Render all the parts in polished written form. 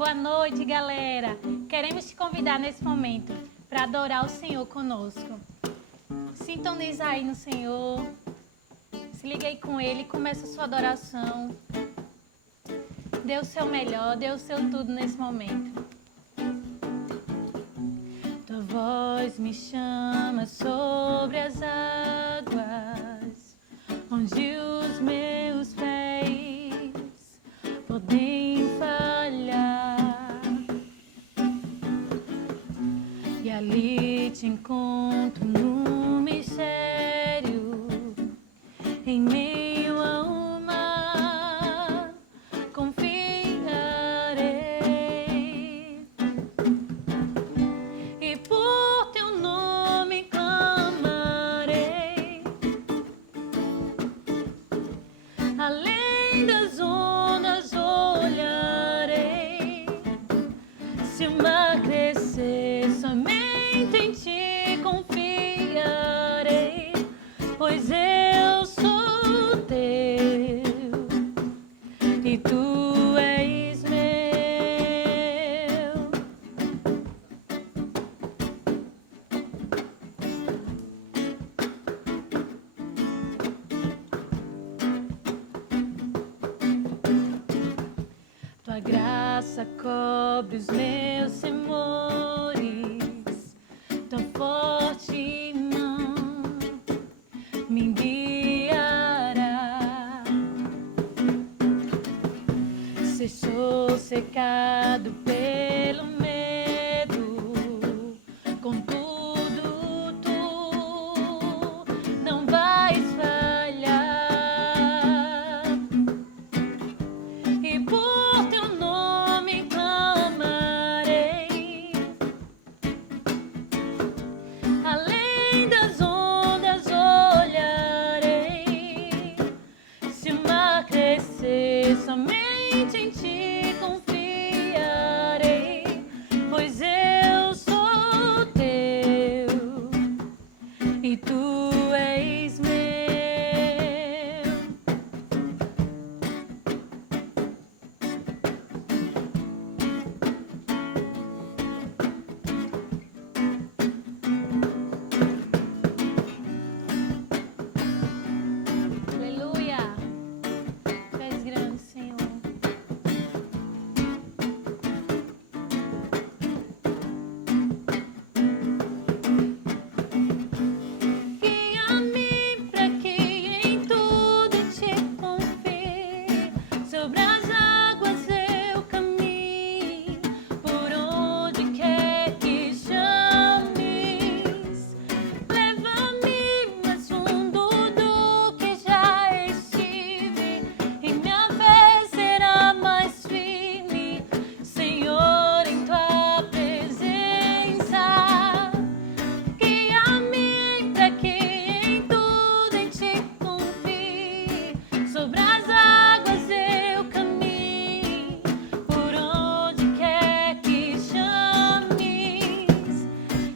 Boa noite, galera. Queremos te convidar nesse momento para adorar o Senhor conosco. Sintoniza aí no Senhor. Se liga aí com Ele, começa a sua adoração. Dê o seu melhor, dê o seu tudo nesse momento. Tua voz me chama sobre as águas, onde os meus pés podem falhar. E ali te encontro no mistério, em meio ao mar, confiarei. E por teu nome clamarei. Além das ondas olharei. Se o mar crescer, somente em ti confiarei, pois eu sou teu e tu és meu. Tua graça cobre os meus temores, tua forte mão me guiará. Se sou cercado pelo medo, contudo tu não vais falhar. E por teu nome clamarei. Além das ondas olharei. Se o mar crescer, somente em ti confiarei, pois eu sou teu e tu és meu. Aleluia. Tu és grande, Senhor. Guia-me para que em tudo te confie. Sobre as águas eu caminho, por onde quer que chames. Leva-me mais fundo do que já estive, e minha fé será mais firme, Senhor, em tua presença. Guia-me para que em tudo em ti confie. Sobre as águas eu caminho, por onde quer que chames.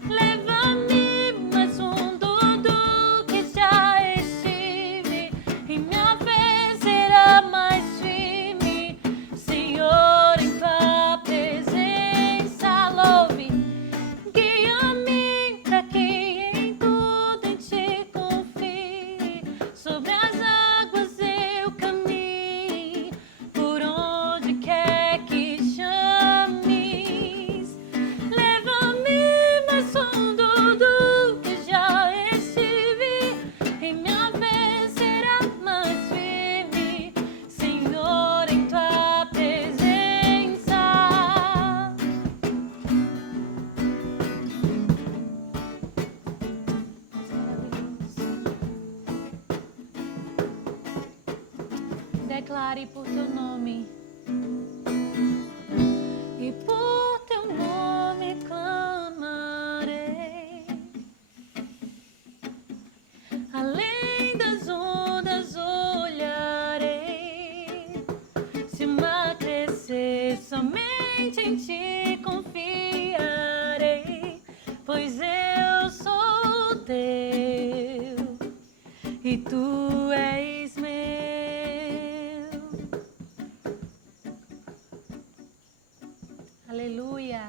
Leva-me mais fundo do que já estive, e minha fé será mais firme, Senhor, em tua presença. Louve. Guia-me para que em tudo em ti confie. Sobre as águas eu caminho, por onde quer que chames. Leva-me mais fundo do que já estive, e minha fé será mais firme, Senhor, em tua presença. Declare por teu nome. E por teu nome clamarei. Além das ondas olharei. Se o mar crescer, somente em ti confiarei, pois eu sou teu e tu és meu. Aleluia.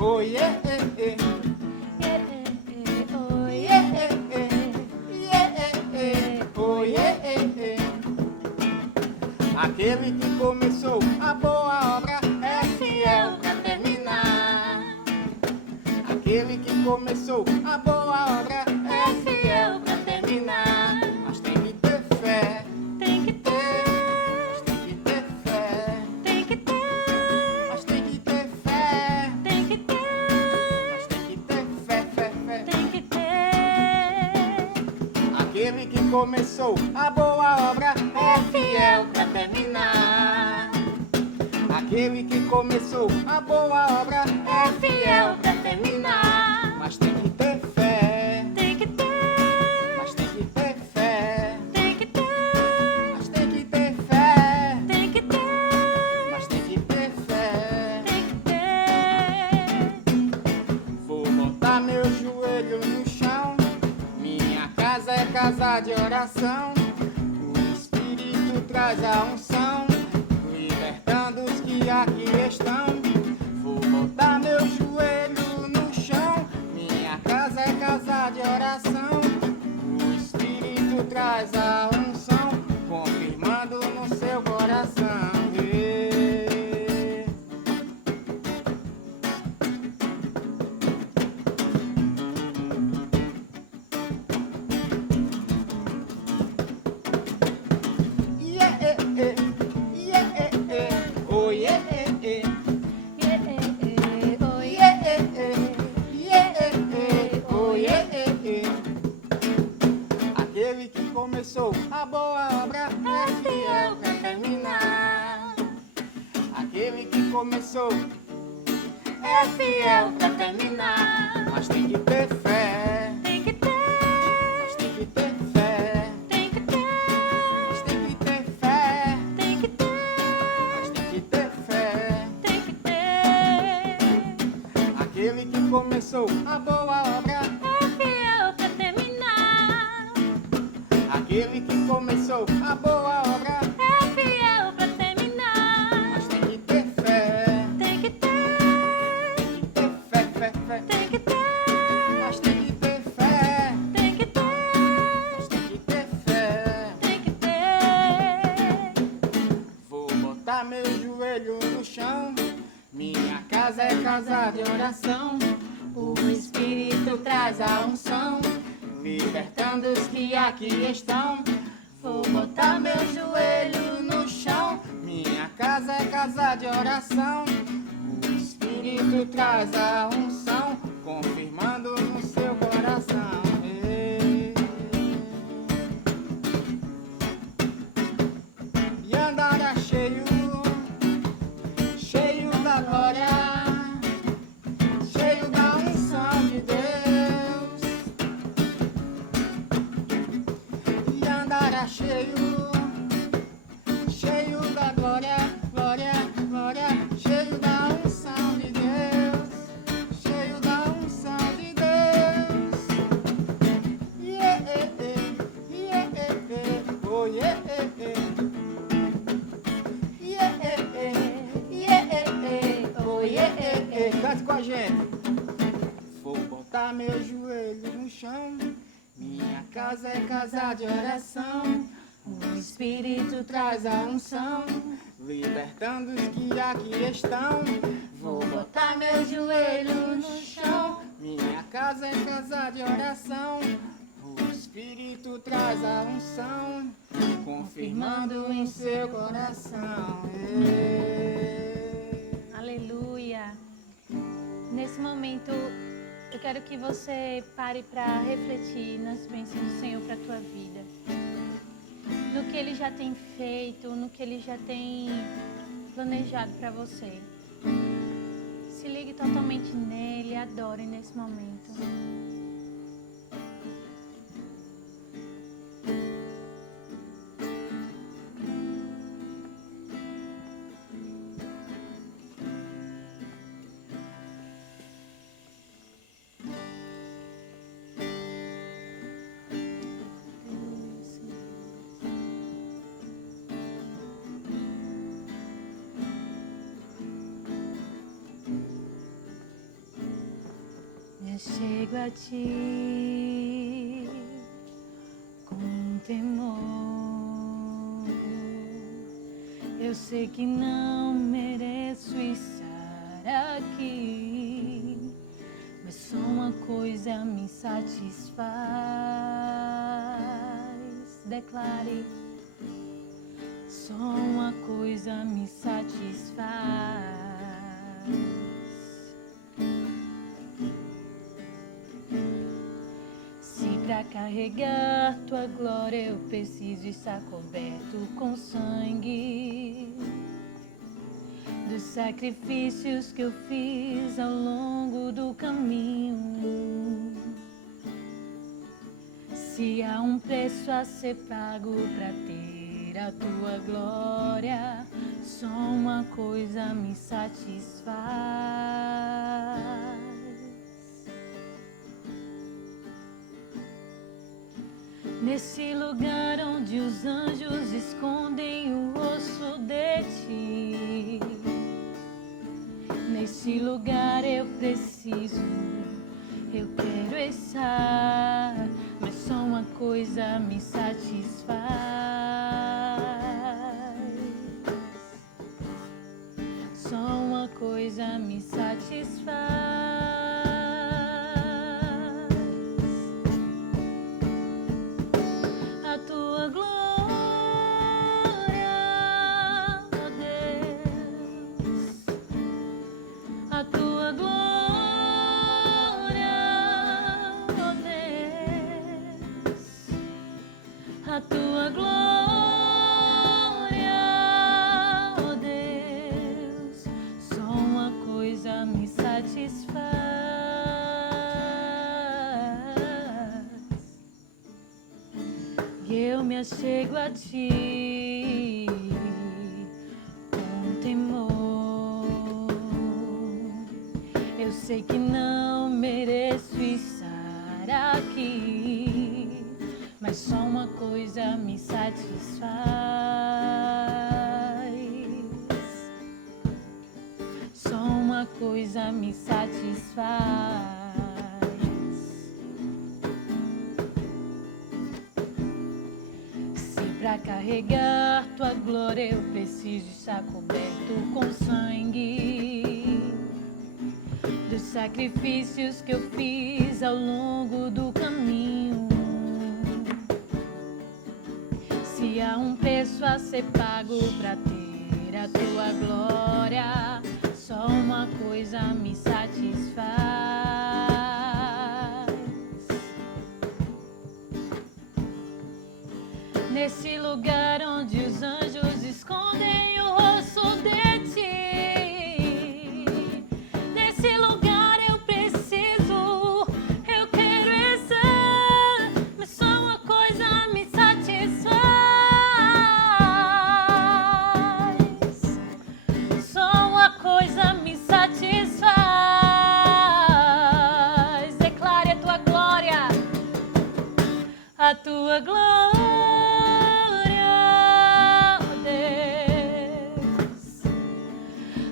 Oh yeah, Oh, oh yeah. Aquele que começou a boa obra é fiel pra terminar. Aquele que começou a boa obra é fiel pra terminar. Mas tem que ter fé. Tem que ter, Mas tem que ter fé. tem que ter, Mas tem que ter fé. tem que ter, Mas tem que ter fé, fé, fé. tem que ter. Aquele que começou a boa obra é fiel pra terminar. Aquele que começou a boa obra é fiel pra terminar. Mas tem que ter fé. Tem que ter, Mas tem que ter fé. tem que ter, Mas tem que ter fé. tem que ter, Mas tem que ter fé. tem que ter. Vou botar meu joelho no chão. Minha casa é casa de oração. O Espírito traz a unção, libertando os que aqui estão. Vou botar meu joelho no chão. Minha casa é casa de oração. O Espírito traz a unção, confirmando no seu coração. Oh yeah, Oh, oh yeah. Aquele que começou a boa obra é fiel pra terminar. Aquele que começou é fiel pra terminar. Mas tem que ter fé. tem que ter, Mas tem que ter fé. tem que ter, Mas tem que ter fé. tem que ter, Mas tem que ter fé. tem que ter. Aquele que começou a boa obra, É fiel pra terminar. aquele que começou a boa obra, É fiel pra terminar. mas tem que ter fé. Tem que ter, Ter fé, fé, fé. tem que ter, Mas tem que ter fé. tem que ter, Mas tem que ter fé. tem que ter. Vou botar meu joelho no chão. Minha casa é casa de oração. O Espírito traz a unção, libertando os que aqui estão. Vou botar meu joelho no chão. Minha casa é casa de oração. O Espírito traz a unção, confirmando no seu coração. E andará cheio, cheio da glória, cheio da unção de Deus. E andará cheio, cheio da glória, glória, glória, cheio da unção de Deus, cheio da unção de Deus. Yeah, yeah, oh yeah, oh yeah, cante com a gente. Vou botar meu joelho no chão. Minha casa é casa de oração. O Espírito traz a unção, libertando os que aqui estão. Vou botar meu joelho no chão. Minha casa é casa de oração. O Espírito traz a unção, confirmando em seu coração. Aleluia. Nesse momento, eu quero que você pare para refletir nas bênçãos do Senhor para a tua vida. No que Ele já tem feito, no que Ele já tem planejado para você. Se ligue totalmente nele, adore nesse momento. achego a ti com temor. Eu sei que não mereço estar aqui, mas só uma coisa me satisfaz. Declare. Só uma coisa me satisfaz. Se pra carregar tua glória eu preciso estar coberto com sangue dos sacrifícios que eu fiz ao longo do caminho, se há um preço a ser pago pra ter a tua glória, só uma coisa me satisfaz. Nesse lugar onde os anjos escondem o rosto de ti, nesse lugar eu preciso, eu quero estar, mas só uma coisa me satisfaz. Só uma coisa me satisfaz. A tua glória, ó Deus. A tua glória, ó Deus. A tua glória. Me satisfaz. E eu me achego a ti com temor. Eu sei que não mereço estar aqui, mas só uma coisa me satisfaz. Uma coisa me satisfaz. Se pra carregar tua glória eu preciso estar coberto com sangue dos sacrifícios que eu fiz ao longo do caminho, se há um preço a ser pago pra ter a tua glória, só uma coisa me satisfaz. Nesse lugar onde os anjos escondem o rosto de ti, nesse lugar eu preciso, eu quero estar, mas só uma coisa me satisfaz. Só uma coisa me satisfaz. Declare a tua glória, a tua glória, oh Deus,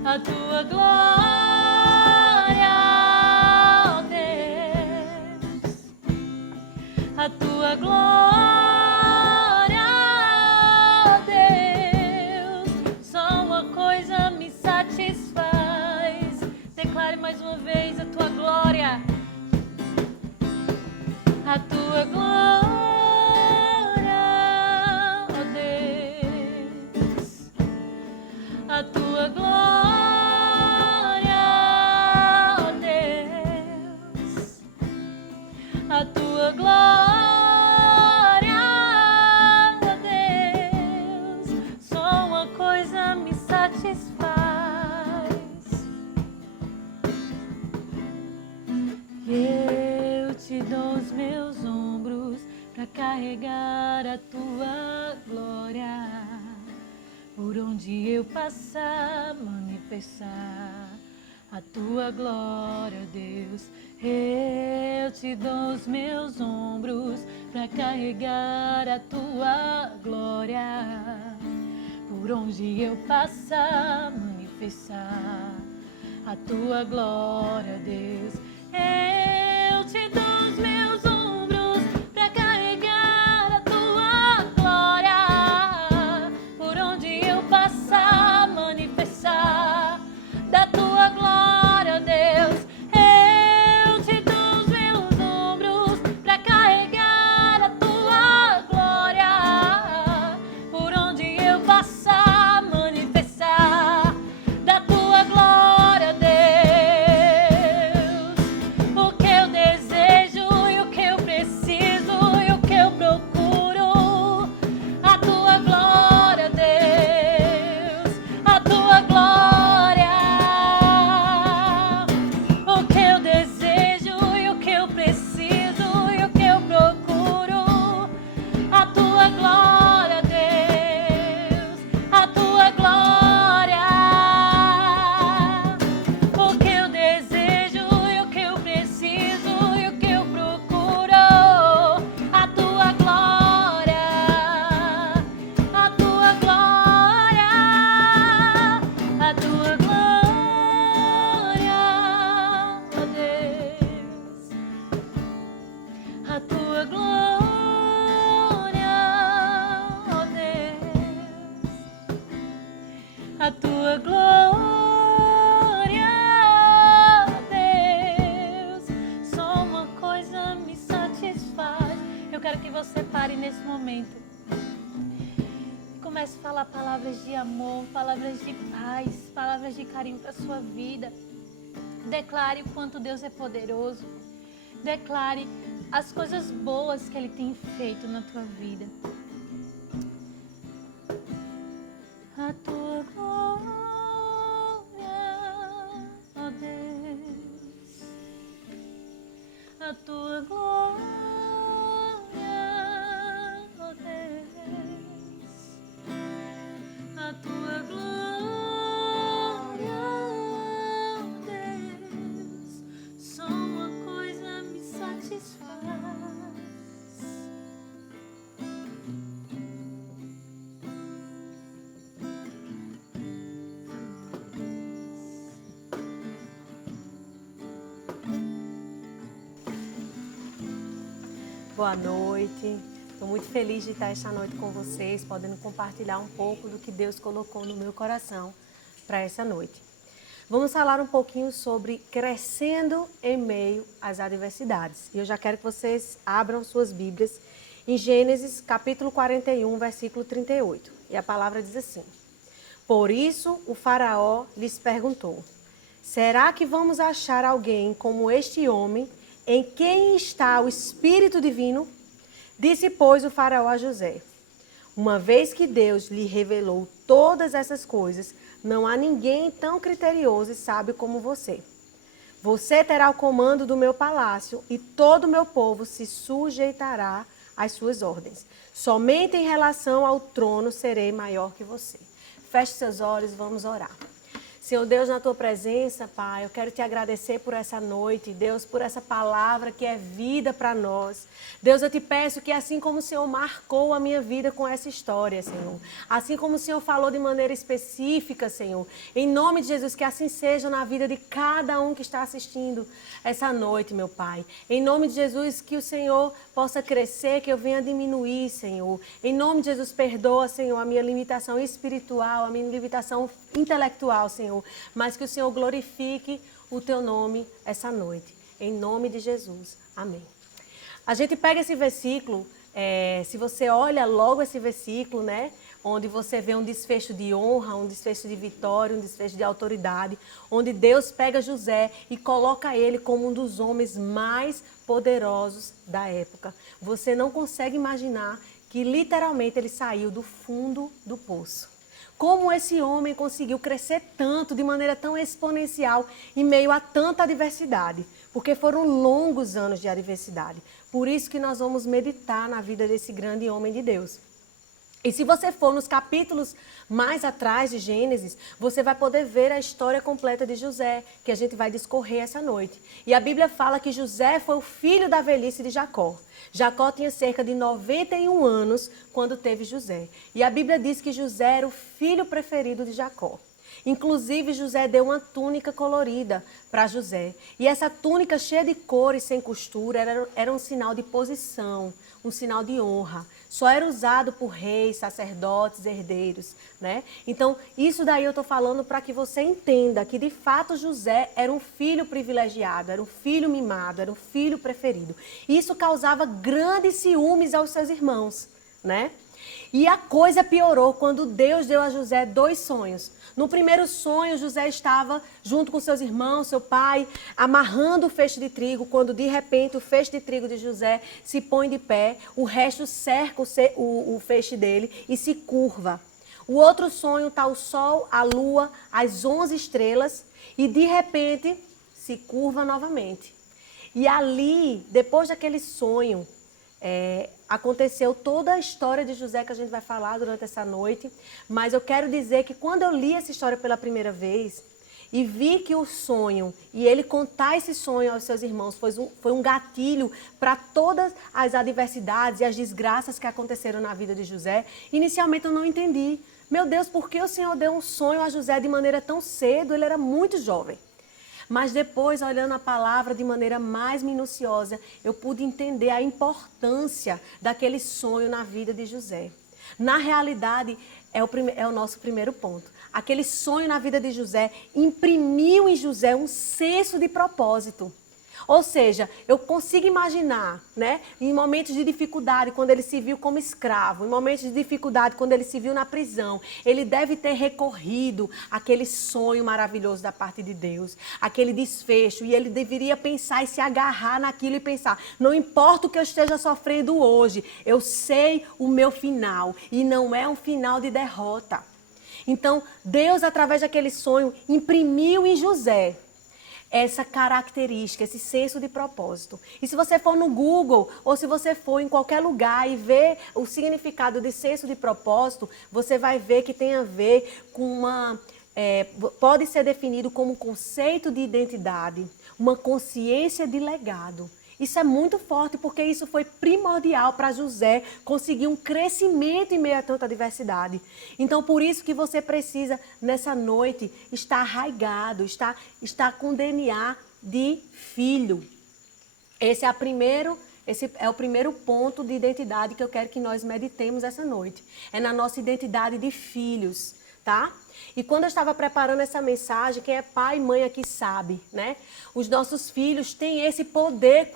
a tua glória, oh Deus, a tua glória, oh Deus, só uma coisa me satisfaz. Declare mais uma vez a tua glória, a tua glória, oh Deus, a tua glória, oh Deus, a tua glória, oh Deus, só uma coisa me satisfaz. Eu te dou os meus ombros pra carregar a tua glória, por onde eu passar, manifestar a tua glória, Deus. Eu te dou os meus ombros pra carregar a tua glória, por onde eu passar, manifestar a tua glória, Deus. te dou os meus ombros pra carregar a tua glória. Por onde eu passar, manifestar da tua glória, Deus. Eu te dou os meus ombros pra carregar a tua glória. Por onde eu passar, manifestar da tua glória, Deus. O que eu desejo e o que eu preciso e o que eu procuro, a tua glória, Deus, a tua glória. O que eu desejo e o que eu preciso e o que eu procuro, a tua glória, Deus, a tua glória. O que eu desejo e o que eu preciso e o que eu procuro, a tua glória, a tua glória, a tua glória, ó Deus, a tua glória, ó Deus, a tua glória, ó Deus. Só uma coisa me satisfaz. Eu quero que você pare nesse momento. Comece a falar palavras de amor, palavras de paz, palavras de carinho para sua vida. Declare o quanto Deus é poderoso. Declare as coisas boas que Ele tem feito na tua vida. A tua glória, ó Deus. A tua glória, ó Deus. A tua glória, ó Deus. Só uma coisa me satisfaz. Boa noite. Estou muito feliz de estar esta noite com vocês, podendo compartilhar um pouco do que Deus colocou no meu coração para essa noite. Vamos falar um pouquinho sobre crescendo em meio às adversidades. E eu já quero que vocês abram suas Bíblias em Gênesis capítulo 41, versículo 38. E a palavra diz assim: Por isso o faraó lhes perguntou: será que vamos achar alguém como este homem, em quem está o Espírito Divino? Disse, pois, o faraó a José: uma vez que Deus lhe revelou todas essas coisas, não há ninguém tão criterioso e sábio como você. Você terá o comando do meu palácio e todo o meu povo se sujeitará às suas ordens. Somente em relação ao trono serei maior que você. Feche seus olhos, vamos orar. Senhor Deus, na tua presença, Pai, eu quero te agradecer por essa noite, Deus, por essa palavra que é vida para nós. Deus, eu te peço que assim como o Senhor marcou a minha vida com essa história, Senhor, assim como o Senhor falou de maneira específica, Senhor, em nome de Jesus, que assim seja na vida de cada um que está assistindo essa noite, meu Pai. Em nome de Jesus, que o Senhor possa crescer, que eu venha diminuir, Senhor. Em nome de Jesus, perdoa, Senhor, a minha limitação espiritual, a minha limitação intelectual, Senhor, mas que o Senhor glorifique o teu nome essa noite. Em nome de Jesus. Amém. A gente pega esse versículo, se você olha logo esse versículo, né? Onde você vê um desfecho de honra, um desfecho de vitória, um desfecho de autoridade, onde Deus pega José e coloca ele como um dos homens mais poderosos da época. Você não consegue imaginar que literalmente ele saiu do fundo do poço. Como esse homem conseguiu crescer tanto, de maneira tão exponencial, em meio a tanta adversidade? Porque foram longos anos de adversidade. Por isso que nós vamos meditar na vida desse grande homem de Deus. E se você for nos capítulos mais atrás de Gênesis, você vai poder ver a história completa de José, que a gente vai discorrer essa noite. E a Bíblia fala que José foi o filho da velhice de Jacó. Jacó tinha cerca de 91 anos quando teve José. E a Bíblia diz que José era o filho preferido de Jacó. Inclusive, José deu uma túnica colorida para José. E essa túnica cheia de cores, sem costura, era um sinal de posição, um sinal de honra. Só era usado por reis, sacerdotes, herdeiros, né? Então, isso daí eu estou falando para que você entenda que, de fato, José era um filho privilegiado, era um filho mimado, era um filho preferido. Isso causava grandes ciúmes aos seus irmãos, né? E a coisa piorou quando Deus deu a José 2 sonhos. No primeiro sonho, José estava junto com seus irmãos, seu pai, amarrando o feixe de trigo, quando de repente o feixe de trigo de José se põe de pé, o resto cerca o feixe dele e se curva. O outro sonho está o sol, a lua, as 11 estrelas e de repente se curva novamente. E ali, depois daquele sonho, aconteceu toda a história de José que a gente vai falar durante essa noite, mas eu quero dizer que quando eu li essa história pela primeira vez e vi que o sonho, e ele contar esse sonho aos seus irmãos, foi um gatilho para todas as adversidades e as desgraças que aconteceram na vida de José, inicialmente eu não entendi. Meu Deus, por que o Senhor deu um sonho a José de maneira tão cedo? Ele era muito jovem. Mas depois, olhando a palavra de maneira mais minuciosa, eu pude entender a importância daquele sonho na vida de José. Na realidade, é o nosso primeiro ponto. Aquele sonho na vida de José imprimiu em José um senso de propósito. Ou seja, eu consigo imaginar, né, em momentos de dificuldade, quando ele se viu como escravo, em momentos de dificuldade, quando ele se viu na prisão, ele deve ter recorrido àquele sonho maravilhoso da parte de Deus, aquele desfecho, e ele deveria pensar e se agarrar naquilo e pensar, não importa o que eu esteja sofrendo hoje, eu sei o meu final, e não é um final de derrota. Então, Deus, através daquele sonho, imprimiu em José essa característica, esse senso de propósito. E se você for no Google ou se você for em qualquer lugar e ver o significado de senso de propósito, você vai ver que tem a ver com pode ser definido como um conceito de identidade, uma consciência de legado. Isso é muito forte porque isso foi primordial para José conseguir um crescimento em meio a tanta diversidade. Então, por isso que você precisa, nessa noite, estar arraigado, estar com DNA de filho. Esse é o primeiro ponto de identidade que eu quero que nós meditemos essa noite. É na nossa identidade de filhos, tá? E quando eu estava preparando essa mensagem, quem é pai e mãe aqui sabe, né? Os nossos filhos têm esse poder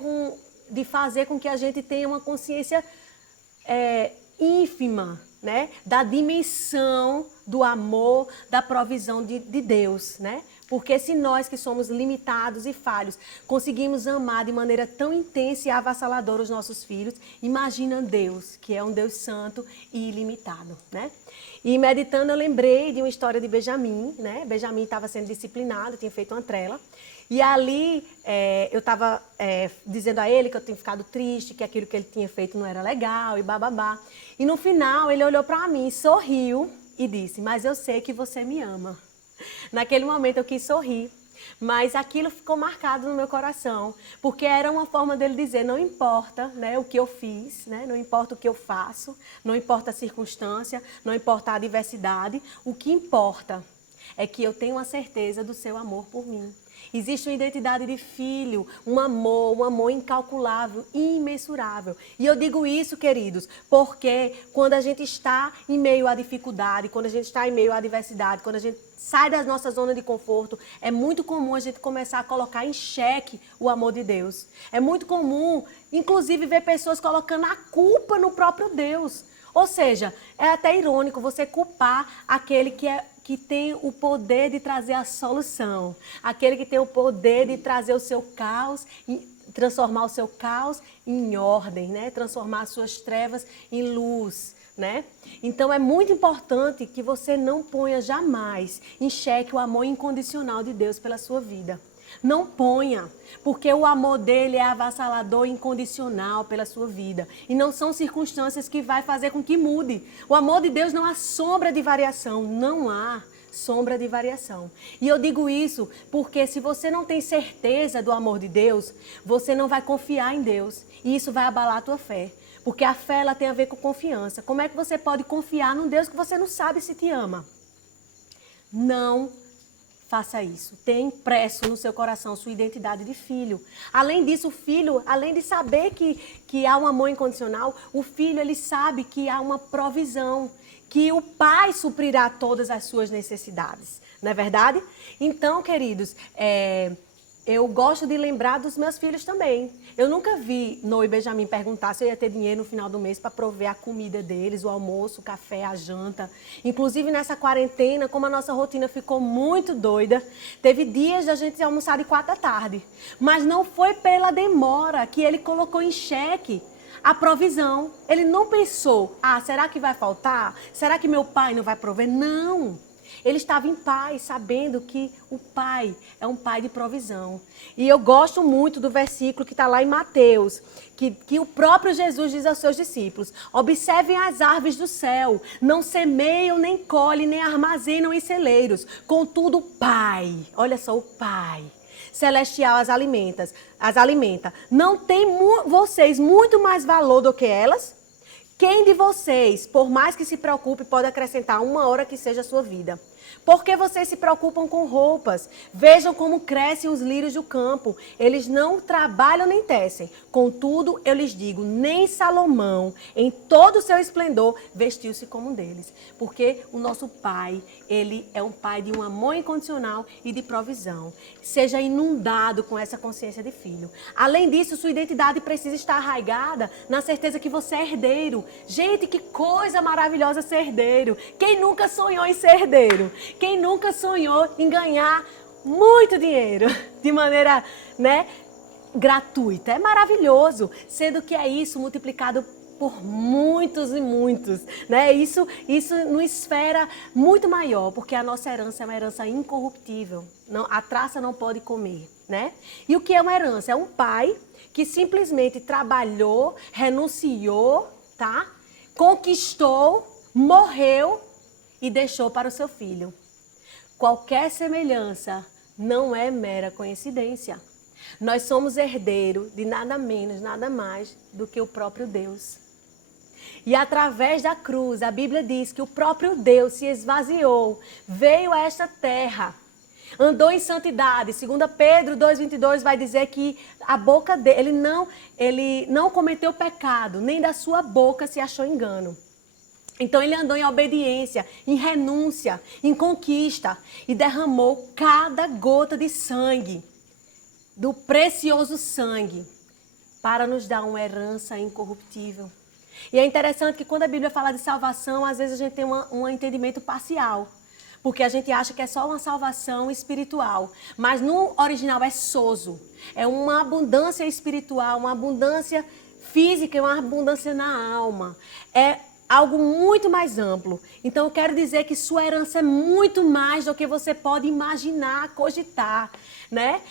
de fazer com que a gente tenha uma consciência ínfima, né? Da dimensão do amor, da provisão de Deus, né? Porque se nós que somos limitados e falhos conseguimos amar de maneira tão intensa e avassaladora os nossos filhos, imagina Deus, que é um Deus santo e ilimitado, né? E meditando eu lembrei de uma história de Benjamim, né? Benjamim estava sendo disciplinado, tinha feito uma trela. E ali eu estava dizendo a ele que eu tinha ficado triste, que aquilo que ele tinha feito não era legal e bababá. E no final ele olhou para mim, sorriu e disse, mas eu sei que você me ama. Naquele momento eu quis sorrir, mas aquilo ficou marcado no meu coração, porque era uma forma dele dizer, não importa, né, o que eu fiz, né, não importa o que eu faço, não importa a circunstância, não importa a adversidade, o que importa é que eu tenho a certeza do seu amor por mim. Existe uma identidade de filho, um amor incalculável, imensurável. E eu digo isso, queridos, porque quando a gente está em meio à dificuldade, quando a gente está em meio à adversidade, quando a gente sai da nossa zona de conforto, é muito comum a gente começar a colocar em xeque o amor de Deus. É muito comum, inclusive, ver pessoas colocando a culpa no próprio Deus. Ou seja, é até irônico você culpar aquele que tem o poder de trazer a solução, aquele que tem o poder de trazer o seu caos, transformar o seu caos em ordem, né? Transformar as suas trevas em luz, né? Então é muito importante que você não ponha jamais em xeque o amor incondicional de Deus pela sua vida. Não ponha, porque o amor dele é avassalador e incondicional pela sua vida. E não são circunstâncias que vai fazer com que mude. O amor de Deus não há sombra de variação, não há sombra de variação. E eu digo isso porque se você não tem certeza do amor de Deus, você não vai confiar em Deus. E isso vai abalar a tua fé. Porque a fé ela tem a ver com confiança. Como é que você pode confiar num Deus que você não sabe se te ama? Não faça isso. Tenha impresso no seu coração sua identidade de filho. Além disso, o filho, além de saber que há um amor incondicional, o filho, ele sabe que há uma provisão, que o pai suprirá todas as suas necessidades. Não é verdade? Então, queridos, eu gosto de lembrar dos meus filhos também. Eu nunca vi Noah e Benjamin perguntar se eu ia ter dinheiro no final do mês para prover a comida deles, o almoço, o café, a janta. Inclusive nessa quarentena, como a nossa rotina ficou muito doida, teve dias da gente almoçar de 4 da tarde. Mas não foi pela demora que ele colocou em xeque a provisão. Ele não pensou, será que vai faltar? Será que meu pai não vai prover? Não. Ele estava em paz, sabendo que o pai é um pai de provisão. E eu gosto muito do versículo que está lá em Mateus, que o próprio Jesus diz aos seus discípulos: observem as árvores do céu, não semeiam, nem colhem, nem armazenam em celeiros. Contudo, o Pai, olha só, o Pai celestial as alimenta. Não tem vocês muito mais valor do que elas? Quem de vocês, por mais que se preocupe, pode acrescentar 1 hora que seja a sua vida? Por que vocês se preocupam com roupas? Vejam como crescem os lírios do campo. Eles não trabalham nem tecem. Contudo, eu lhes digo, nem Salomão, em todo o seu esplendor, vestiu-se como um deles. Porque o nosso Pai, ele é um Pai de um amor incondicional e de provisão. Seja inundado com essa consciência de filho. Além disso, sua identidade precisa estar arraigada na certeza que você é herdeiro. Gente, que coisa maravilhosa ser herdeiro. Quem nunca sonhou em ser herdeiro? Quem nunca sonhou em ganhar muito dinheiro de maneira, gratuita? É maravilhoso, sendo que é isso multiplicado por muitos e muitos, Isso numa esfera muito maior, porque a nossa herança é uma herança incorruptível. Não, a traça não pode comer, E o que é uma herança? É um pai que simplesmente trabalhou, renunciou, conquistou, morreu e deixou para o seu filho. Qualquer semelhança não é mera coincidência. Nós somos herdeiros de nada menos, nada mais do que o próprio Deus. E através da cruz, a Bíblia diz que o próprio Deus se esvaziou, veio a esta terra, andou em santidade. 2 Pedro 2,22 vai dizer que a boca dele, ele não cometeu pecado, nem da sua boca se achou engano. Então ele andou em obediência, em renúncia, em conquista e derramou cada gota de sangue, do precioso sangue, para nos dar uma herança incorruptível. E é interessante que quando a Bíblia fala de salvação, às vezes a gente tem um entendimento parcial, porque a gente acha que é só uma salvação espiritual. Mas no original é sozo, é uma abundância espiritual, uma abundância física e uma abundância na alma. É algo muito mais amplo. Então eu quero dizer que sua herança é muito mais do que você pode imaginar, cogitar,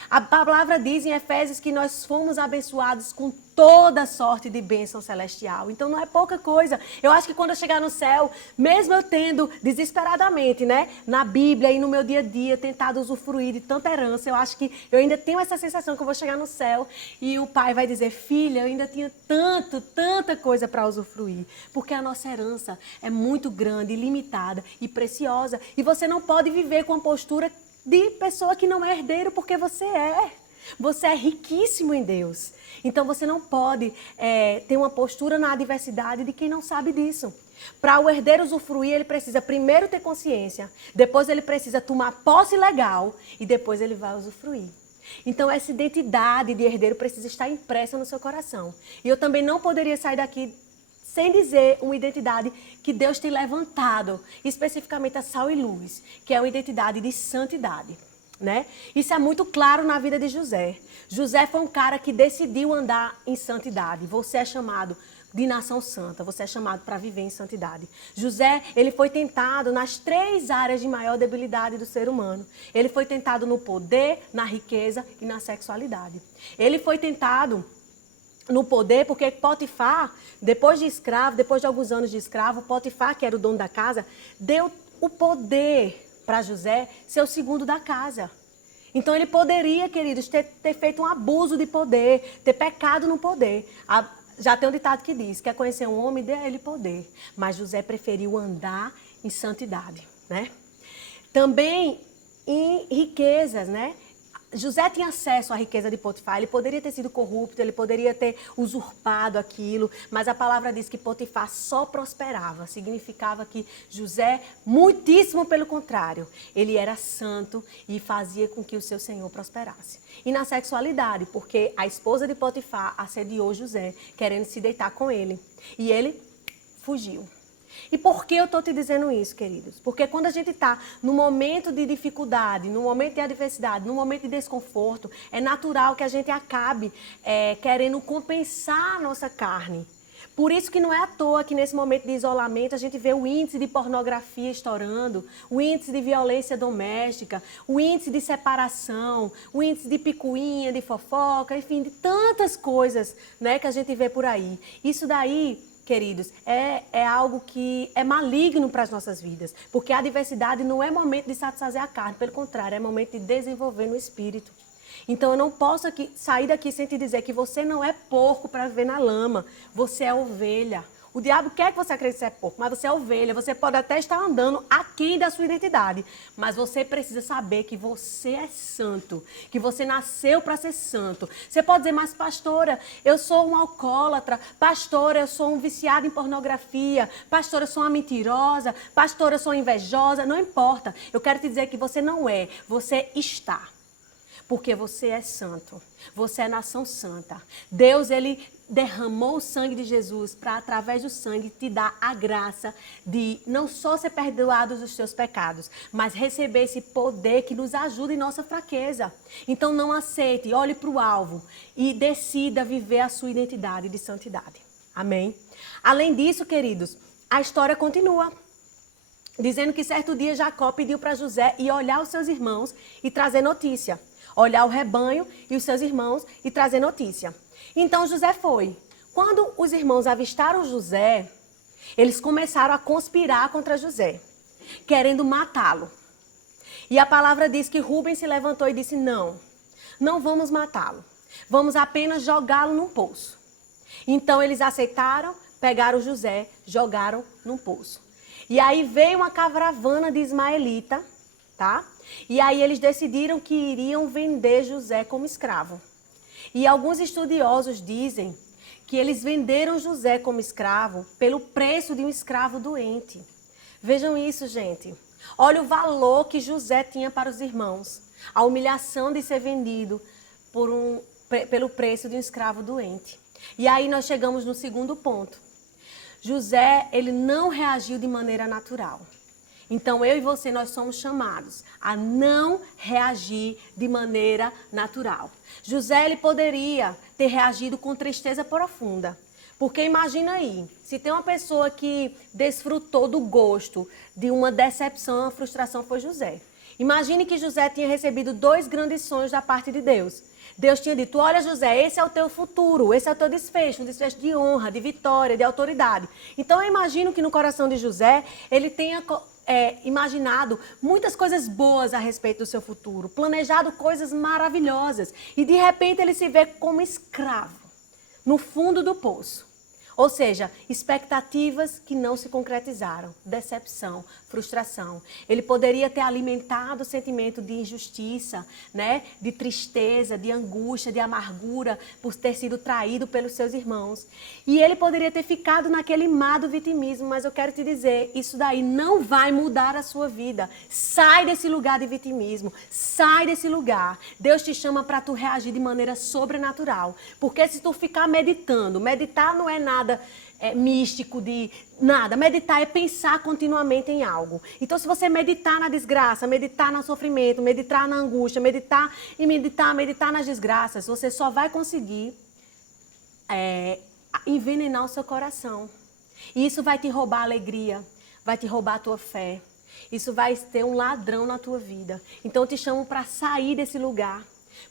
A palavra diz em Efésios que nós fomos abençoados com toda sorte de bênção celestial. Então não é pouca coisa. Eu acho que quando eu chegar no céu, mesmo eu tendo desesperadamente, na Bíblia e no meu dia a dia, tentado usufruir de tanta herança, eu acho que eu ainda tenho essa sensação que eu vou chegar no céu e o Pai vai dizer: filha, eu ainda tinha tanta coisa para usufruir. Porque a nossa herança é muito grande, ilimitada e preciosa. E você não pode viver com a postura de pessoa que não é herdeiro, porque você é. Você é riquíssimo em Deus. Então você não pode ter uma postura na adversidade de quem não sabe disso. Para o herdeiro usufruir, ele precisa primeiro ter consciência, depois ele precisa tomar posse legal e depois ele vai usufruir. Então essa identidade de herdeiro precisa estar impressa no seu coração. E eu também não poderia sair daqui sem dizer uma identidade que Deus tem levantado, especificamente a sal e luz, que é uma identidade de santidade. Isso é muito claro na vida de José. José foi um cara que decidiu andar em santidade. Você é chamado de nação santa, você é chamado para viver em santidade. José, ele foi tentado nas 3 áreas de maior debilidade do ser humano. Ele foi tentado no poder, na riqueza e na sexualidade. Ele foi tentado no poder porque Potifar, depois de escravo, depois de alguns anos de escravo, Potifar, que era o dono da casa, deu o poder para José ser o segundo da casa. Então ele poderia, queridos, ter feito um abuso de poder, ter pecado no poder. Já tem um ditado que diz: quer conhecer um homem, dê a ele poder. Mas José preferiu andar em santidade, Também em riquezas, né? José tinha acesso à riqueza de Potifar, ele poderia ter sido corrupto, ele poderia ter usurpado aquilo, mas a palavra diz que Potifar só prosperava, significava que José, muitíssimo pelo contrário, ele era santo e fazia com que o seu senhor prosperasse. E na sexualidade, porque a esposa de Potifar assediou José, querendo se deitar com ele, e ele fugiu. E por que eu estou te dizendo isso, queridos? Porque quando a gente está no momento de dificuldade, no momento de adversidade, no momento de desconforto, é natural que a gente acabe querendo compensar a nossa carne. Por isso que não é à toa que nesse momento de isolamento a gente vê o índice de pornografia estourando, o índice de violência doméstica, o índice de separação, o índice de picuinha, de fofoca, enfim, de tantas coisas, né, que a gente vê por aí. Isso daí, queridos, é algo que é maligno para as nossas vidas, porque a adversidade não é momento de satisfazer a carne, pelo contrário, é momento de desenvolver no espírito. Então eu não posso sair daqui sem te dizer que você não é porco para viver na lama, você é ovelha. O diabo quer que você acredite que você é porco, mas você é ovelha. Você pode até estar andando aquém da sua identidade, mas você precisa saber que você é santo, que você nasceu para ser santo. Você pode dizer, mas pastora, eu sou um alcoólatra, pastora, eu sou um viciado em pornografia, pastora, eu sou uma mentirosa, pastora, eu sou invejosa, não importa. Eu quero te dizer que você não é, você está. Porque você é santo, você é nação santa. Deus, ele derramou o sangue de Jesus para, através do sangue, te dar a graça de não só ser perdoado dos seus pecados, mas receber esse poder que nos ajuda em nossa fraqueza. Então não aceite, olhe para o alvo e decida viver a sua identidade de santidade. Amém? Além disso, queridos, a história continua. Dizendo que certo dia Jacó pediu para José ir olhar os seus irmãos e trazer notícia. Olhar o rebanho e os seus irmãos e trazer notícia. Então José foi. Quando os irmãos avistaram José, eles começaram a conspirar contra José, querendo matá-lo. E a palavra diz que Rúben se levantou e disse, não vamos matá-lo. Vamos apenas jogá-lo num poço. Então eles aceitaram, pegaram José, jogaram num poço. E aí veio uma caravana de ismaelita, tá? E aí eles decidiram que iriam vender José como escravo. E alguns estudiosos dizem que eles venderam José como escravo pelo preço de um escravo doente. Vejam isso, gente. Olha o valor que José tinha para os irmãos. A humilhação de ser vendido pelo preço de um escravo doente. E aí nós chegamos no segundo ponto. José, ele não reagiu de maneira natural. Então, eu e você, nós somos chamados a não reagir de maneira natural. José, ele poderia ter reagido com tristeza profunda. Porque imagina aí, se tem uma pessoa que desfrutou do gosto de uma decepção, uma frustração, foi José. Imagine que José tinha recebido 2 grandes sonhos da parte de Deus. Deus tinha dito, olha José, esse é o teu futuro, esse é o teu desfecho, um desfecho de honra, de vitória, de autoridade. Então eu imagino que no coração de José, ele tenha imaginado muitas coisas boas a respeito do seu futuro, planejado coisas maravilhosas. E de repente ele se vê como escravo, no fundo do poço. Ou seja, expectativas que não se concretizaram, decepção, frustração. Ele poderia ter alimentado o sentimento de injustiça, né? De tristeza, de angústia, de amargura por ter sido traído pelos seus irmãos. E ele poderia ter ficado naquele mar do vitimismo, mas eu quero te dizer, isso daí não vai mudar a sua vida. Sai desse lugar de vitimismo, sai desse lugar. Deus te chama para tu reagir de maneira sobrenatural. Porque se tu ficar meditando, meditar não é nada místico de nada. Meditar é pensar continuamente em algo. Então, se você meditar na desgraça, meditar no sofrimento, meditar na angústia, meditar nas desgraças, você só vai conseguir envenenar o seu coração. E isso vai te roubar a alegria, vai te roubar a tua fé. Isso vai ter um ladrão na tua vida. Então, eu te chamo para sair desse lugar.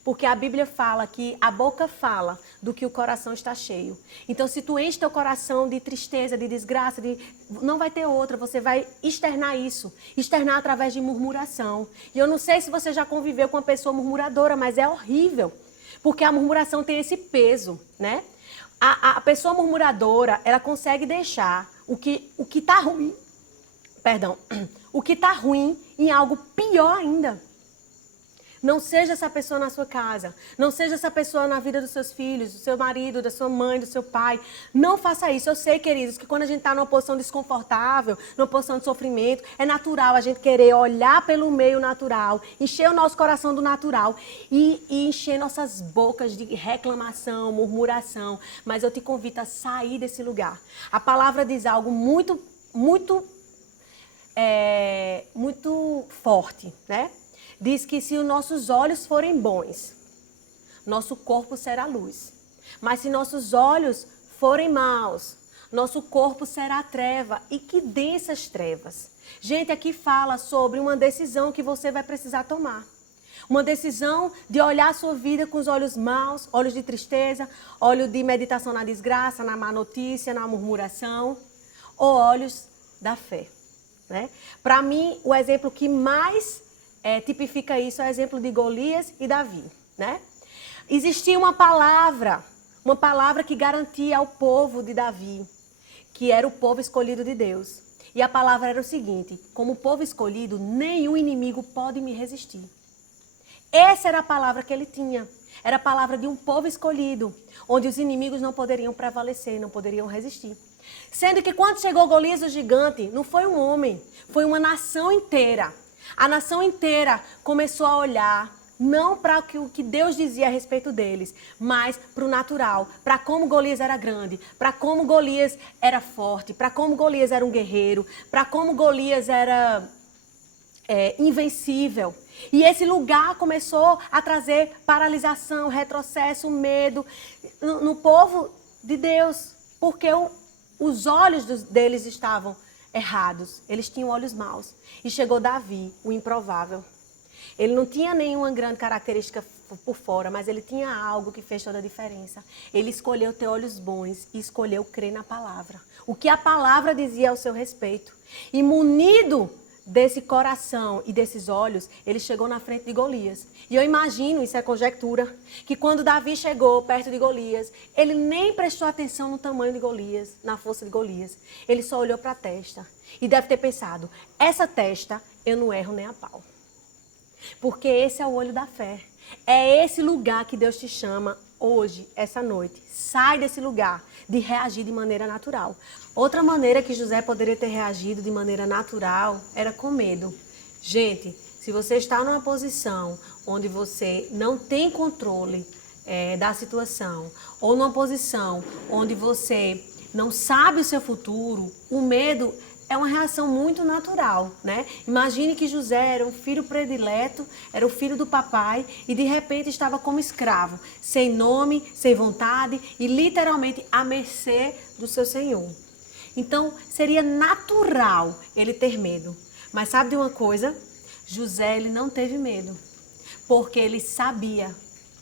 Porque a Bíblia fala que a boca fala do que o coração está cheio. Então, se tu enche teu coração de tristeza, de desgraça, não vai ter outra. Você vai externar isso. Externar através de murmuração. E eu não sei se você já conviveu com uma pessoa murmuradora, mas é horrível. Porque a murmuração tem esse peso, né? A pessoa murmuradora, ela consegue deixar o que tá ruim. o que está ruim em algo pior ainda. Não seja essa pessoa na sua casa. Não seja essa pessoa na vida dos seus filhos, do seu marido, da sua mãe, do seu pai. Não faça isso. Eu sei, queridos, que quando a gente está numa posição desconfortável, numa posição de sofrimento, é natural a gente querer olhar pelo meio natural, encher o nosso coração do natural e encher nossas bocas de reclamação, murmuração. Mas eu te convido a sair desse lugar. A palavra diz algo muito forte, né? Diz que se os nossos olhos forem bons, nosso corpo será luz. Mas se nossos olhos forem maus, nosso corpo será treva. E que densas trevas. Gente, aqui fala sobre uma decisão que você vai precisar tomar. Uma decisão de olhar a sua vida com os olhos maus, olhos de tristeza, olho de meditação na desgraça, na má notícia, na murmuração, ou olhos da fé, né? Para mim, o exemplo que mais tipifica isso é o exemplo de Golias e Davi, né? Existia uma palavra que garantia ao povo de Davi, que era o povo escolhido de Deus. E a palavra era o seguinte: como povo escolhido, nenhum inimigo pode me resistir. Essa era a palavra que ele tinha. Era a palavra de um povo escolhido, onde os inimigos não poderiam prevalecer, não poderiam resistir. Sendo que quando chegou Golias o gigante, não foi um homem, foi uma nação inteira. A nação inteira começou a olhar, não para o que Deus dizia a respeito deles, mas para o natural, para como Golias era grande, para como Golias era forte, para como Golias era um guerreiro, para como Golias era invencível. E esse lugar começou a trazer paralisação, retrocesso, medo no povo de Deus, porque os olhos deles estavam errados, eles tinham olhos maus. E chegou Davi, o improvável. Ele não tinha nenhuma grande característica por fora, mas ele tinha algo que fez toda a diferença. Ele escolheu ter olhos bons e escolheu crer na palavra. O que a palavra dizia ao seu respeito. E munido desse coração e desses olhos, ele chegou na frente de Golias. E eu imagino, isso é conjectura, que quando Davi chegou perto de Golias, ele nem prestou atenção no tamanho de Golias, na força de Golias. Ele só olhou para a testa e deve ter pensado: essa testa eu não erro nem a pau. Porque esse é o olho da fé. É esse lugar que Deus te chama hoje, essa noite. Sai desse lugar de reagir de maneira natural. Outra maneira que José poderia ter reagido de maneira natural era com medo. Gente, se você está numa posição onde você não tem controle da situação, ou numa posição onde você não sabe o seu futuro, o medo é uma reação muito natural, né? Imagine que José era um filho predileto, era o filho do papai e de repente estava como escravo, sem nome, sem vontade e literalmente à mercê do seu senhor. Então, seria natural ele ter medo. Mas sabe de uma coisa? José, ele não teve medo, porque ele sabia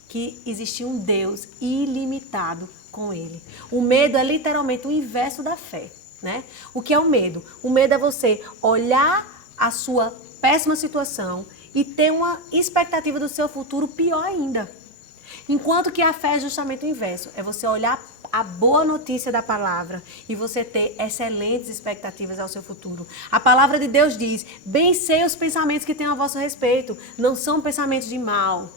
que existia um Deus ilimitado com ele. O medo é literalmente o inverso da fé. Né? O que é o medo? O medo é você olhar a sua péssima situação e ter uma expectativa do seu futuro pior ainda. Enquanto que a fé é justamente o inverso. É você olhar a boa notícia da palavra e você ter excelentes expectativas ao seu futuro. A palavra de Deus diz: bem sei os pensamentos que tenho a vosso respeito. Não são pensamentos de mal,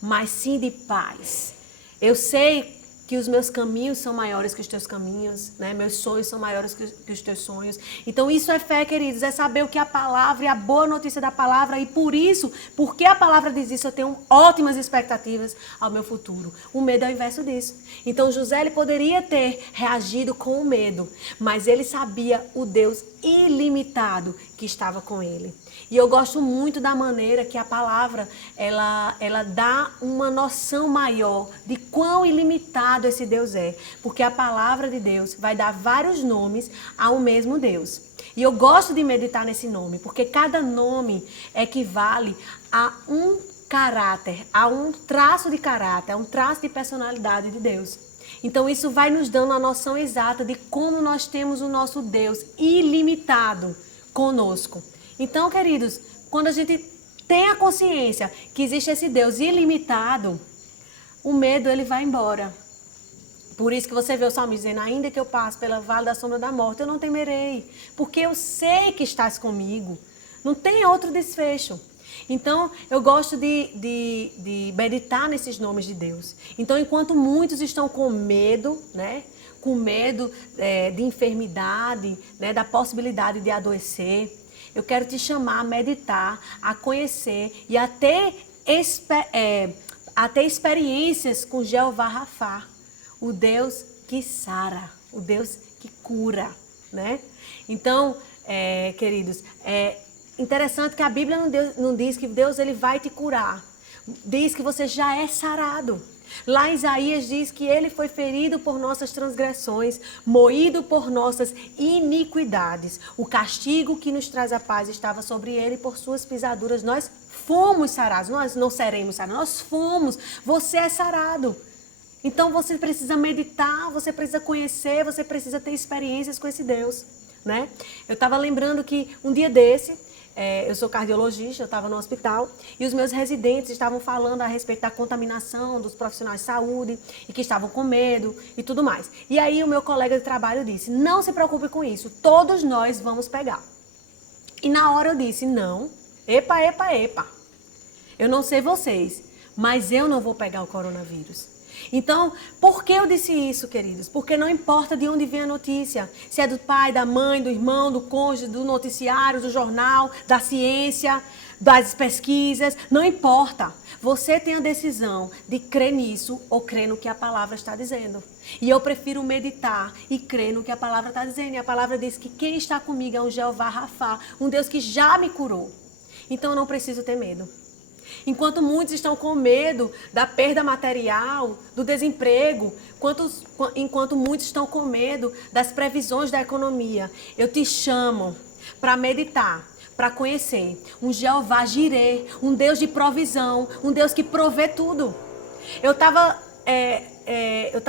mas sim de paz. Eu sei que os meus caminhos são maiores que os teus caminhos, né? Meus sonhos são maiores que os teus sonhos. Então isso é fé, queridos, é saber o que a palavra e a boa notícia da palavra, e por isso, porque a palavra diz isso, eu tenho ótimas expectativas ao meu futuro. O medo é o inverso disso. Então José, ele poderia ter reagido com o medo, mas ele sabia o Deus ilimitado que estava com ele. E eu gosto muito da maneira que a palavra, ela dá uma noção maior de quão ilimitado esse Deus é. Porque a palavra de Deus vai dar vários nomes ao mesmo Deus. E eu gosto de meditar nesse nome, porque cada nome equivale a um caráter, a um traço de caráter, a um traço de personalidade de Deus. Então isso vai nos dando a noção exata de como nós temos o nosso Deus ilimitado conosco. Então, queridos, quando a gente tem a consciência que existe esse Deus ilimitado, o medo ele vai embora. Por isso que você vê o salmista dizendo, ainda que eu passe pela vale da sombra da morte, eu não temerei, porque eu sei que estás comigo. Não tem outro desfecho. Então, eu gosto de meditar nesses nomes de Deus. Então, enquanto muitos estão com medo, né? Com medo de enfermidade, né? Da possibilidade de adoecer, eu quero te chamar a meditar, a conhecer e a ter experiências com Jeová Rafá, o Deus que sara, o Deus que cura, né? Então, queridos, interessante que a Bíblia não diz que Deus ele vai te curar. Diz que você já é sarado. Lá em Isaías diz que ele foi ferido por nossas transgressões, moído por nossas iniquidades. O castigo que nos traz a paz estava sobre ele, e por suas pisaduras nós fomos sarados. Nós não seremos sarados, nós fomos. Você é sarado. Então você precisa meditar, você precisa conhecer, você precisa ter experiências com esse Deus, né? Eu estava lembrando que um dia desse, eu sou cardiologista, eu estava no hospital e os meus residentes estavam falando a respeito da contaminação dos profissionais de saúde e que estavam com medo e tudo mais. E aí o meu colega de trabalho disse, não se preocupe com isso, todos nós vamos pegar. E na hora eu disse, não, epa, eu não sei vocês, mas eu não vou pegar o coronavírus. Então, por que eu disse isso, queridos? Porque não importa de onde vem a notícia, se é do pai, da mãe, do irmão, do cônjuge, do noticiário, do jornal, da ciência, das pesquisas, não importa. Você tem a decisão de crer nisso ou crer no que a palavra está dizendo. E eu prefiro meditar e crer no que a palavra está dizendo. E a palavra diz que quem está comigo é um Jeová Rafá, um Deus que já me curou. Então eu não preciso ter medo. Enquanto muitos estão com medo da perda material, do desemprego, enquanto muitos estão com medo das previsões da economia, eu te chamo para meditar, para conhecer um Jeová Jireh, um Deus de provisão, um Deus que provê tudo. Eu estava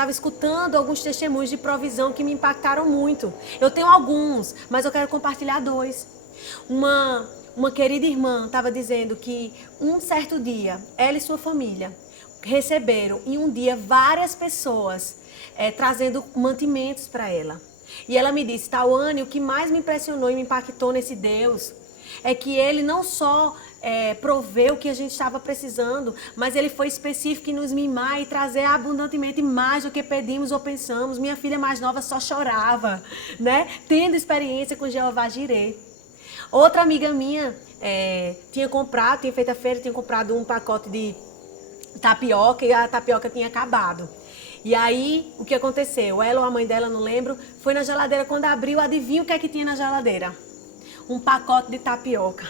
escutando alguns testemunhos de provisão que me impactaram muito. Eu tenho alguns, mas eu quero compartilhar dois. Uma querida irmã estava dizendo que um certo dia, ela e sua família receberam em um dia várias pessoas trazendo mantimentos para ela. E ela me disse, Tawane, o que mais me impressionou e me impactou nesse Deus é que ele não só proveu o que a gente estava precisando, mas ele foi específico em nos mimar e trazer abundantemente mais do que pedimos ou pensamos. Minha filha mais nova só chorava, né? Tendo experiência com Jeová Jireh. Outra amiga minha tinha feito a feira, tinha comprado um pacote de tapioca e a tapioca tinha acabado. E aí, o que aconteceu? Ela ou a mãe dela, não lembro, foi na geladeira, quando abriu, adivinha o que é que tinha na geladeira? Um pacote de tapioca.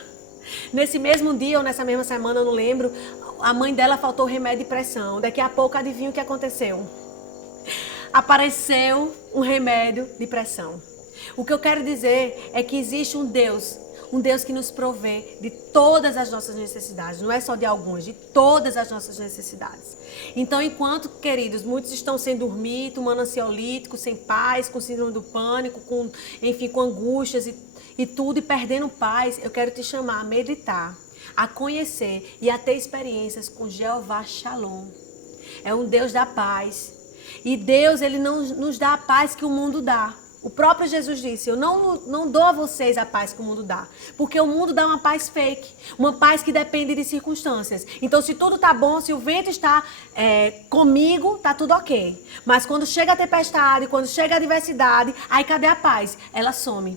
Nesse mesmo dia ou nessa mesma semana, eu não lembro, a mãe dela faltou remédio de pressão. Daqui a pouco, adivinha o que aconteceu? Apareceu um remédio de pressão. O que eu quero dizer é que existe um Deus que nos provê de todas as nossas necessidades, não é só de algumas, de todas as nossas necessidades. Então, enquanto, queridos, muitos estão sem dormir, tomando ansiolítico, sem paz, com síndrome do pânico, com angústias e tudo, e perdendo paz, eu quero te chamar a meditar, a conhecer e a ter experiências com Jeová Shalom. É um Deus da paz. E Deus, ele não nos dá a paz que o mundo dá. O próprio Jesus disse, eu não dou a vocês a paz que o mundo dá. Porque o mundo dá uma paz fake. Uma paz que depende de circunstâncias. Então, se tudo tá bom, se o vento está comigo, tá tudo ok. Mas quando chega a tempestade, quando chega a adversidade, aí cadê a paz? Ela some.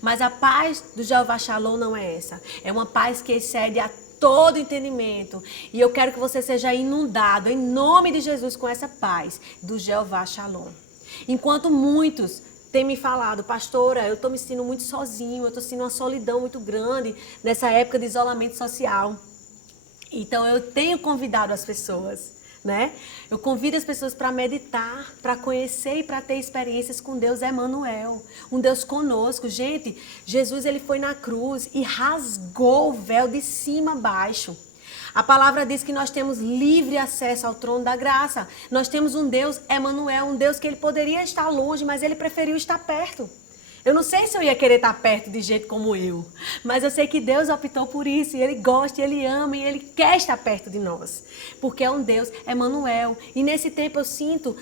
Mas a paz do Jeová Shalom não é essa. É uma paz que excede a todo entendimento. E eu quero que você seja inundado, em nome de Jesus, com essa paz do Jeová Shalom. Enquanto muitos tem me falado, pastora, eu estou me sentindo muito sozinho, eu estou sentindo uma solidão muito grande nessa época de isolamento social. Então, eu tenho convidado as pessoas, né? Eu convido as pessoas para meditar, para conhecer e para ter experiências com Deus Emanuel, um Deus conosco. Gente, Jesus ele foi na cruz e rasgou o véu de cima a baixo. A palavra diz que nós temos livre acesso ao trono da graça. Nós temos um Deus Emanuel, um Deus que ele poderia estar longe, mas ele preferiu estar perto. Eu não sei se eu ia querer estar perto de gente como eu, mas eu sei que Deus optou por isso, e Ele gosta, e Ele ama, e Ele quer estar perto de nós, porque é um Deus, Emanuel. E nesse tempo eu sinto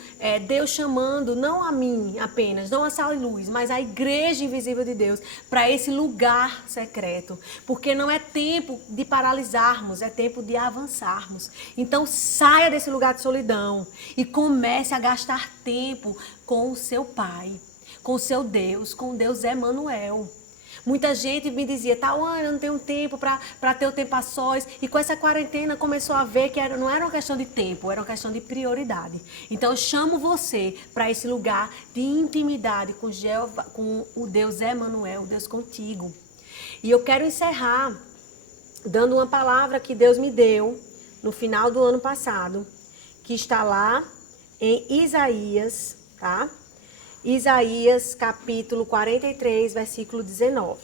Deus chamando, não a mim apenas, não a Sal e Luz, mas a igreja invisível de Deus, para esse lugar secreto, porque não é tempo de paralisarmos, é tempo de avançarmos. Então saia desse lugar de solidão e comece a gastar tempo com o seu Pai, com o seu Deus, com o Deus Emanuel. Muita gente me dizia, Tauana, eu não tenho tempo para ter o tempo a sós. E com essa quarentena começou a ver que não era uma questão de tempo, era uma questão de prioridade. Então eu chamo você para esse lugar de intimidade com o Deus Emanuel, o Deus contigo. E eu quero encerrar dando uma palavra que Deus me deu no final do ano passado, que está lá em Isaías, tá? Isaías, capítulo 43, versículo 19.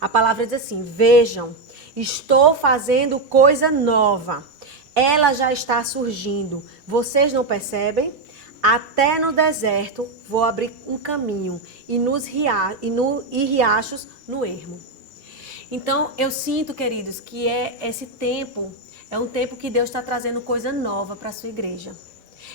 A palavra diz assim: vejam, estou fazendo coisa nova. Ela já está surgindo. Vocês não percebem? Até no deserto vou abrir um caminho e riachos no ermo. Então, eu sinto, queridos, que esse tempo é um tempo que Deus está trazendo coisa nova para a sua igreja.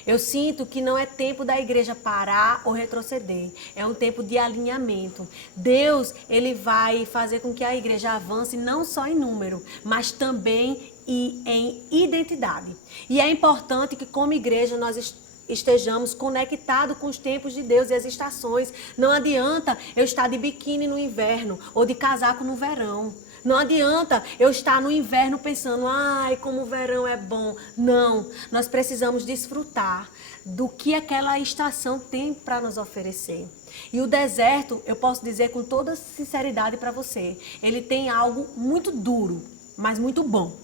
Eu sinto que não é tempo da igreja parar ou retroceder. É um tempo de alinhamento. Deus, Ele vai fazer com que a igreja avance não só em número, mas também em identidade. E é importante que, como igreja, nós estejamos conectados com os tempos de Deus e as estações. Não adianta eu estar de biquíni no inverno ou de casaco no verão. Não adianta eu estar no inverno pensando, ai, como o verão é bom. Não, nós precisamos desfrutar do que aquela estação tem para nos oferecer. E o deserto, eu posso dizer com toda sinceridade para você, ele tem algo muito duro, mas muito bom.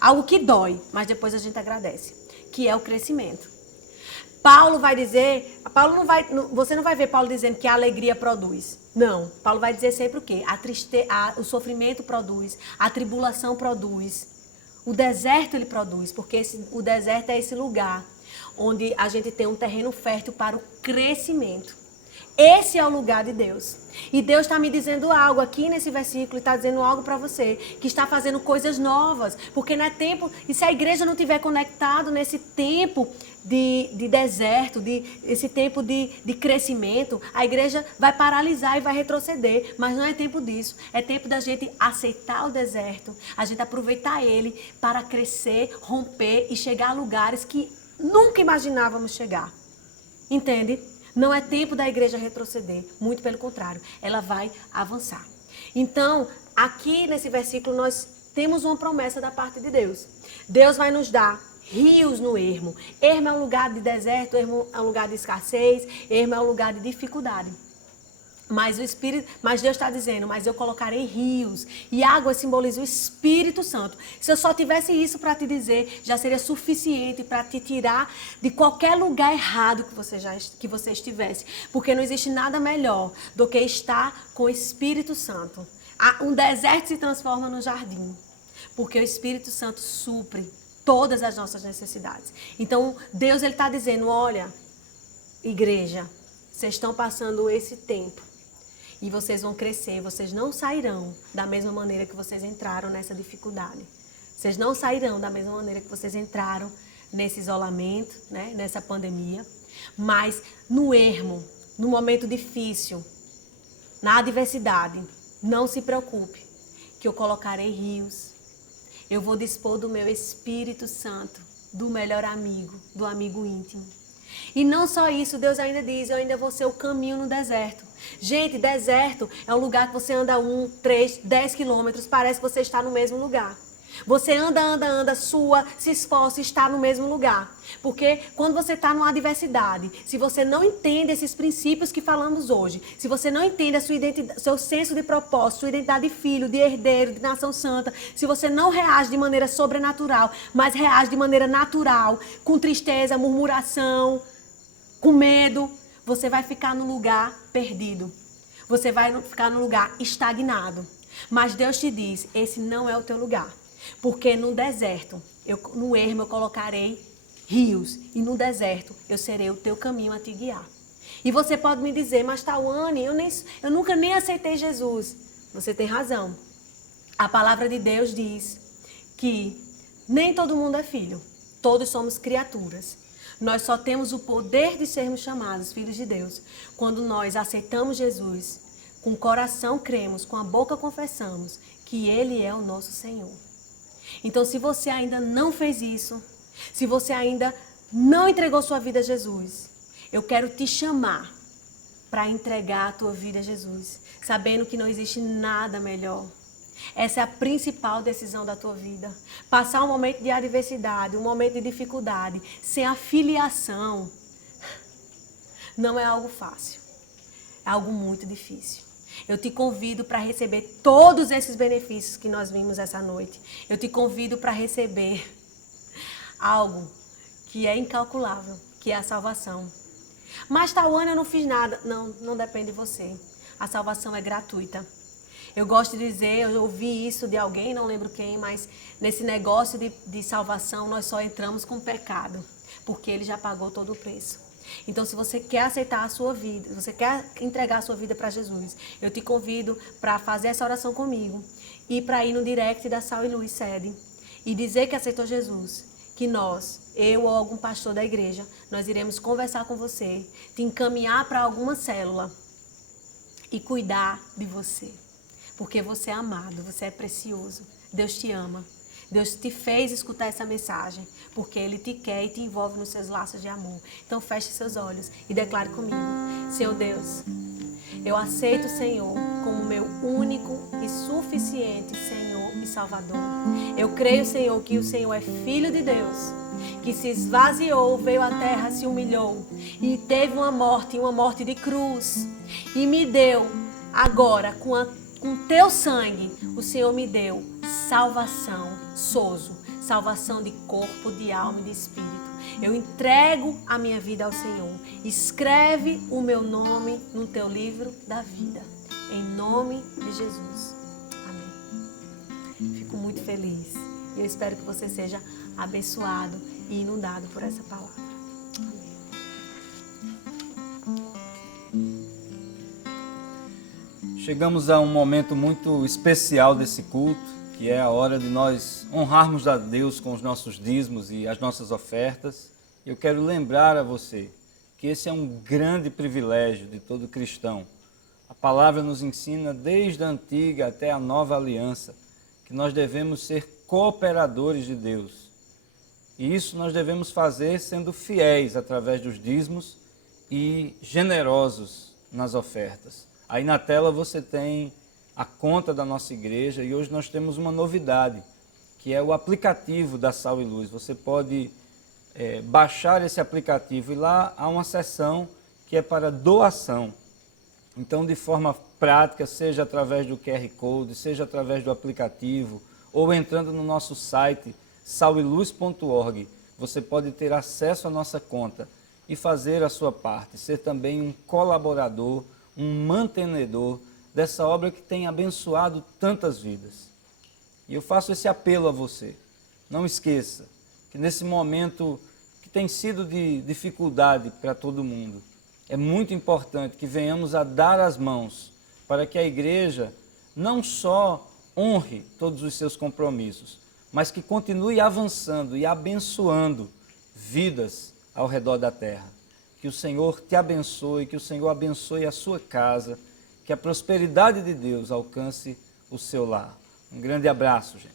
Algo que dói, mas depois a gente agradece, que é o crescimento. Paulo vai dizer, você não vai ver Paulo dizendo que a alegria produz. Não, Paulo vai dizer sempre o quê? O sofrimento produz, a tribulação produz. O deserto ele produz, porque o deserto é esse lugar onde a gente tem um terreno fértil para o crescimento. Esse é o lugar de Deus. E Deus está me dizendo algo aqui nesse versículo, está dizendo algo para você, que está fazendo coisas novas. Porque não é tempo, e se a igreja não estiver conectado nesse tempo de deserto, esse tempo de crescimento, a igreja vai paralisar e vai retroceder. Mas não é tempo disso. É tempo da gente aceitar o deserto, a gente aproveitar ele para crescer, romper e chegar a lugares que nunca imaginávamos chegar. Entende? Não é tempo da igreja retroceder, muito pelo contrário, ela vai avançar. Então, aqui nesse versículo nós temos uma promessa da parte de Deus. Deus vai nos dar rios no ermo. Ermo é um lugar de deserto, ermo é um lugar de escassez, ermo é um lugar de dificuldade. Mas Deus está dizendo, mas eu colocarei rios. E água simboliza o Espírito Santo. Se eu só tivesse isso para te dizer, já seria suficiente para te tirar de qualquer lugar errado que você estivesse. Porque não existe nada melhor do que estar com o Espírito Santo. Um deserto se transforma no jardim. Porque o Espírito Santo supre todas as nossas necessidades. Então, Deus ele está dizendo, olha, igreja, vocês estão passando esse tempo. E vocês vão crescer, vocês não sairão da mesma maneira que vocês entraram nessa dificuldade. Vocês não sairão da mesma maneira que vocês entraram nesse isolamento, né, nessa pandemia. Mas no ermo, no momento difícil, na adversidade, não se preocupe, que eu colocarei rios. Eu vou dispor do meu Espírito Santo, do melhor amigo, do amigo íntimo. E não só isso, Deus ainda diz, eu ainda vou ser o caminho no deserto. Gente, deserto é um lugar que você anda 1, 3, 10 quilômetros, parece que você está no mesmo lugar. Você anda, sua, se esforça, está no mesmo lugar. Porque quando você está numa adversidade, se você não entende esses princípios que falamos hoje, se você não entende a sua identidade, seu senso de propósito, sua identidade de filho, de herdeiro, de nação santa, se você não reage de maneira sobrenatural, mas reage de maneira natural, com tristeza, murmuração, com medo, você vai ficar no lugar perdido. Você vai ficar no lugar estagnado. Mas Deus te diz, esse não é o teu lugar. Porque no deserto, no ermo eu colocarei rios. E no deserto eu serei o teu caminho a te guiar. E você pode me dizer, mas Tawane, eu nunca nem aceitei Jesus. Você tem razão. A palavra de Deus diz que nem todo mundo é filho. Todos somos criaturas. Nós só temos o poder de sermos chamados filhos de Deus quando nós aceitamos Jesus, com o coração cremos, com a boca confessamos que Ele é o nosso Senhor. Então, se você ainda não fez isso, se você ainda não entregou sua vida a Jesus, eu quero te chamar para entregar a tua vida a Jesus, sabendo que não existe nada melhor. Essa é a principal decisão da tua vida. Passar um momento de adversidade, um momento de dificuldade, sem a filiação, não é algo fácil. É algo muito difícil. Eu te convido para receber todos esses benefícios que nós vimos essa noite. Eu te convido para receber algo que é incalculável, que é a salvação. Mas, Tawane, eu não fiz nada. Não depende de você. A salvação é gratuita. Eu gosto de dizer, eu ouvi isso de alguém, não lembro quem, mas nesse negócio de salvação nós só entramos com pecado, porque Ele já pagou todo o preço. Então, se você quer aceitar a sua vida, se você quer entregar a sua vida para Jesus, eu te convido para fazer essa oração comigo e para ir no direct da Sal e Luz Sede e dizer que aceitou Jesus, que eu ou algum pastor da igreja, nós iremos conversar com você, te encaminhar para alguma célula e cuidar de você. Porque você é amado, você é precioso. Deus te ama. Deus te fez escutar essa mensagem, porque Ele te quer e te envolve nos seus laços de amor. Então feche seus olhos e declare comigo. Senhor Deus, eu aceito o Senhor como meu único e suficiente Senhor e Salvador. Eu creio, Senhor, que o Senhor é Filho de Deus, que se esvaziou, veio à terra, se humilhou e teve uma morte de cruz. E me deu agora, com teu sangue, o Senhor me deu salvação, sozo, salvação de corpo, de alma e de espírito. Eu entrego a minha vida ao Senhor. Escreve o meu nome no teu livro da vida. Em nome de Jesus. Amém. Fico muito feliz. E eu espero que você seja abençoado e inundado por essa palavra. Amém. Chegamos a um momento muito especial desse culto, que é a hora de nós honrarmos a Deus com os nossos dízimos e as nossas ofertas. Eu quero lembrar a você que esse é um grande privilégio de todo cristão. A palavra nos ensina desde a antiga até a nova aliança que nós devemos ser cooperadores de Deus. E isso nós devemos fazer sendo fiéis através dos dízimos e generosos nas ofertas. Aí na tela você tem a conta da nossa igreja e hoje nós temos uma novidade, que é o aplicativo da Sal e Luz. Você pode baixar esse aplicativo e lá há uma seção que é para doação. Então, de forma prática, seja através do QR Code, seja através do aplicativo ou entrando no nosso site saliluz.org, você pode ter acesso à nossa conta e fazer a sua parte, ser também um colaborador, um mantenedor dessa obra que tem abençoado tantas vidas. E eu faço esse apelo a você. Não esqueça que nesse momento que tem sido de dificuldade para todo mundo, é muito importante que venhamos a dar as mãos para que a igreja não só honre todos os seus compromissos, mas que continue avançando e abençoando vidas ao redor da terra. Que o Senhor te abençoe, que o Senhor abençoe a sua casa, que a prosperidade de Deus alcance o seu lar. Um grande abraço, gente.